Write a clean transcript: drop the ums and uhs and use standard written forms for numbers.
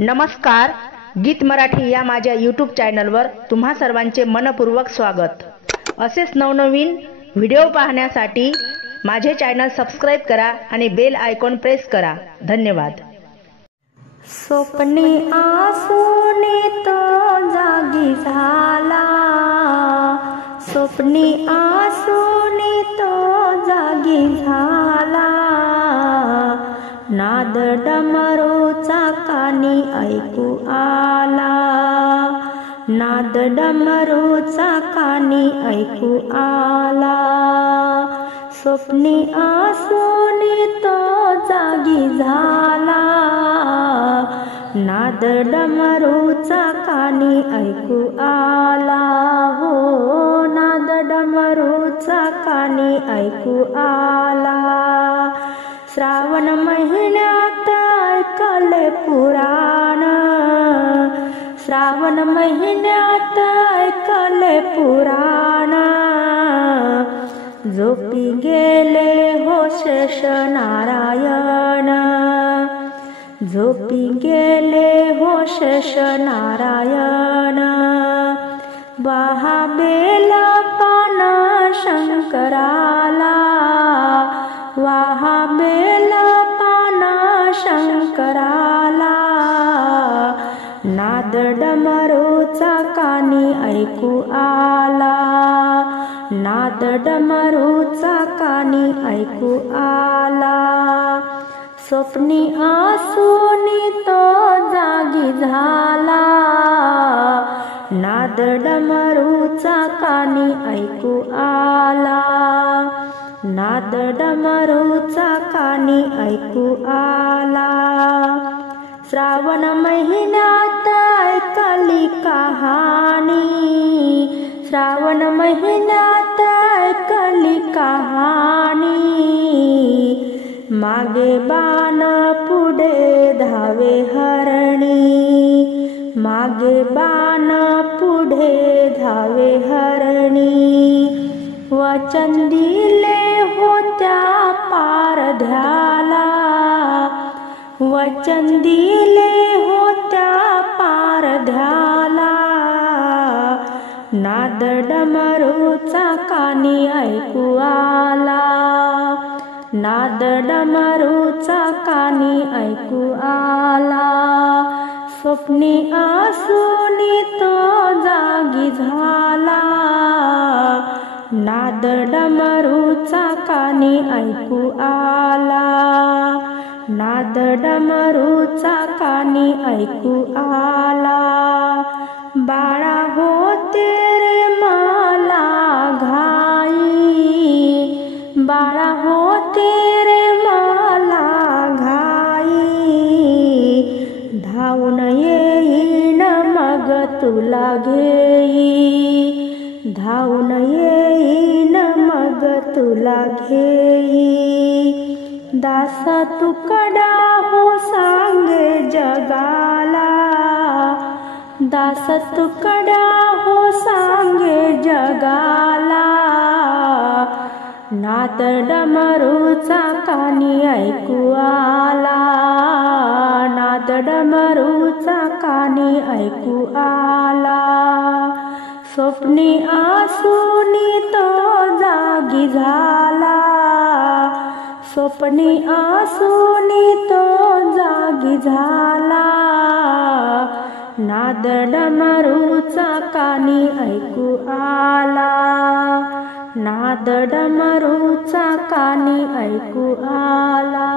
नमस्कार, गीत मराठी या माझ्या यूट्यूब चॅनलवर तुम्हा सर्वांचे मनपूर्वक स्वागत। असेच नवनवीन व्हिडिओ पाहण्यासाठी माझे चॅनल सबस्क्राइब करा आणि बेल आयकॉन प्रेस करा। धन्यवाद। स्वप्नी आसूनी तो जागी झाला, स्वप्नी आसूनी तो जागी झाला, नाद डमरूचा कानी ऐकू आला, नाद डमरूचा कानी ऐकू आला, स्वप्नी आसूनी तो जागी झाला, नाद डमरूचा कानी ऐकू आला, हो नाद डमरूचा कानी ऐकू आला। श्रावण महिन्यात ऐकले पुराण, श्रावण महिन्यात ऐकले पुराण, झोपी गेले हो शेष नारायण, झोपी गेले हो शेष नारायण, वाहा बेला पान शंकराला, वाहा बेला पान शंकराला, नाद डमरूचा कानी ऐकू आला, नाद डमरूचा कानी ऐकू आला, स्वप्नी आसूनी तो जागी झाला, नाद डमरूचा कानी ऐकू आला, नाद डमरूचा कानी ऐकू आला। श्रावण महिन्यात ऐकली कहाणी, श्रावण महिन्यात ऐकली कहाणी, मागे बाण पुढे धावे हरणी, मागे बाण पुढे धावे हरणी, वचन दिले होत्या पारध्याला, वचन दिले होत्या पारध्याला, नाद डमरूचा कानी ऐकू आला, नाद डमरूचा कानी ऐकू आला, स्वप्नी आसूनी तो जागी झाला, नाद डमरूचा कानी ऐकू आला, नाद डमरूचा कानी ऐकू आला, बाळा होते रे मला घाई, बाळा होते रे मला घाई, धावून येईन मग तुला घेई, धावून येईन मग तुला घेई, दास तुकडा हो सांगे जगाला, दास तुकडा हो सांगे जगाला, नाद डमरूचा कानी ऐकू आला, नाद डमरूचा कानी ऐकू आला, स्वप्नी आसूनी तो जागी झाला, स्वप्नी आसूनी तो जागी झाला, नाद डमरूचा कानी ऐकू आला, नाद डमरूचा कानी ऐकू आला।